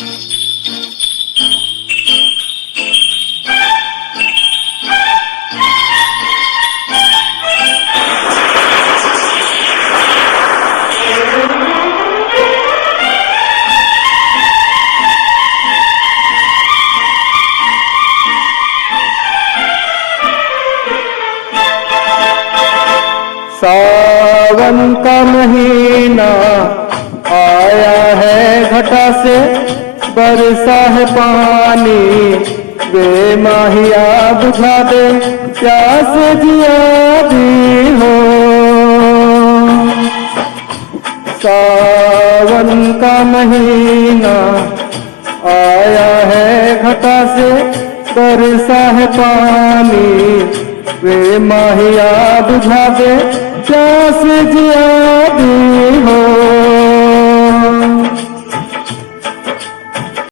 सावन का महीना आया है घटा से, बरसा है पानी बेमाहिया बुझा दे, प्यास जिया भी हो। सावन का महीना आया है घटा से, बरसा है पानी बेमाहिया बुझा दे, प्यास जिया भी हो।